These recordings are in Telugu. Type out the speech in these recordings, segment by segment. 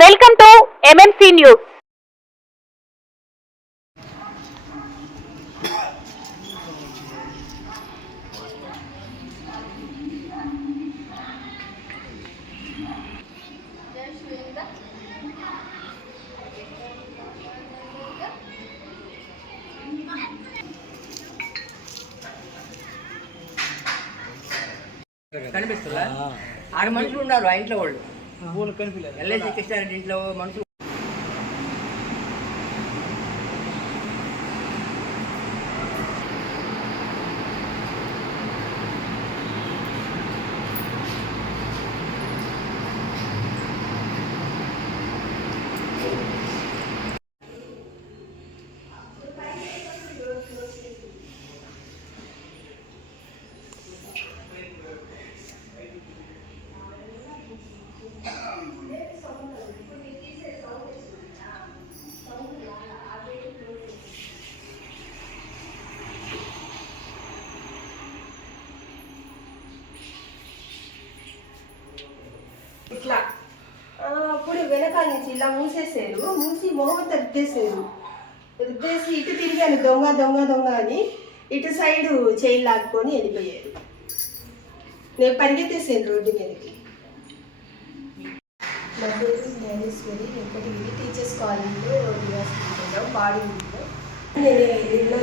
Welcome to MMC news. కనిపిస్తుందా? ఆరు మనుషులు ఉన్నారు ఆ ఇంట్లో వాళ్ళు. ఎల్ఐసి కృష్ణారెడ్డి ఇంట్లో మనుషులు. ఇట్లా అప్పుడు వెనకాల నుంచి ఇలా మూసేసారు, మూసి మొహమ్మద్ రుద్దేసి ఇటు తిరిగాను దొంగ దొంగ దొంగ అని. ఇటు సైడ్ చైన్ లాక్కొని వెళ్ళిపోయారు. నేను పరిగెత్తేసాను రోడ్డు మీదకి. నా పేరు జ్ఞానేశ్వరి. వెంకటగిరి టీచర్స్ కాలేజీలో నివాసిస్తున్నాం బాడీలో. నేను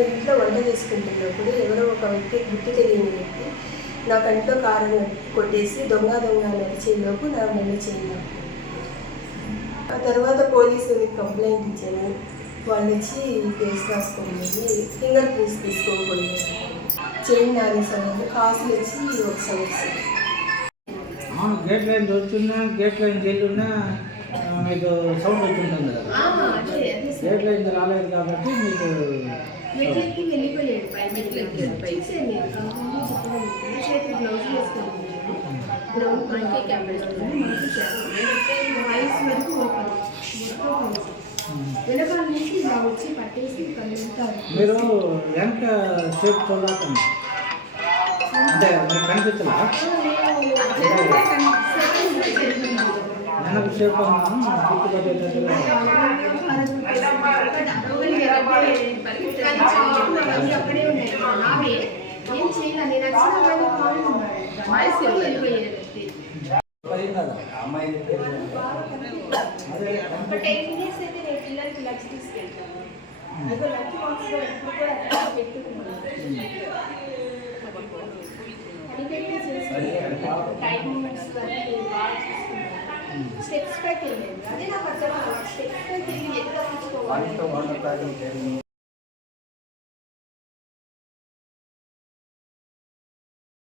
ఇంట్లో వంట చేసుకుంటున్నప్పుడు ఎవరో ఒక వ్యక్తి గుర్తు తెలియని వ్యక్తి నా కంట్లో కారం కొట్టేసి దొంగ దొంగ నడిచేలోపు నా మెల్ల చేయను. ఆ తర్వాత పోలీసులకి కంప్లైంట్ ఇచ్చాను. వాళ్ళు వచ్చి కేసు రాసుకోలేదు, ఫింగర్ ప్రింట్స్ తీసుకోకపోయారు. చైన్ నాలుగు సమయంలో కాసులు వచ్చి ఒక సమస్య. గేట్ లైన్ దొరుకుతున్నా గేట్ లైన్ చెల్లున్నా మీకు సౌండ్ వచ్చింటుంది కదా. గేట్ లైన్ రాలేదు కాబట్టి మీకు మెట్లెక్కి వెళ్ళిపోయాడు. వెనకాల నుంచి ఇలా వచ్చి పట్టేసి మీరు వెనక షేప్ చూడాలండి, అంటే మీకు కనిపిస్తుందా? వెనక షేప్ గుర్తుపట్టేటట్టుగా అక్కడే ఉన్నాయి. ఏం చేయాలి? ఒక 10 minutes అయితే నేను పిల్లలకి లంచ్ తీసుకెళ్తాను. అదో లంచ్ బాక్స్ ఎప్పుడు కూడా అట్లా పెట్టుకున్నాను. టైమింగ్స్ వరకు బాగా చూసుకున్నాను. స్టెప్స్ పైకి వెళ్ళలేదు. అదే నాకు అర్థం. స్టెప్స్ పైకి వెళ్ళి ఎక్కడ తీసుకోవాలి.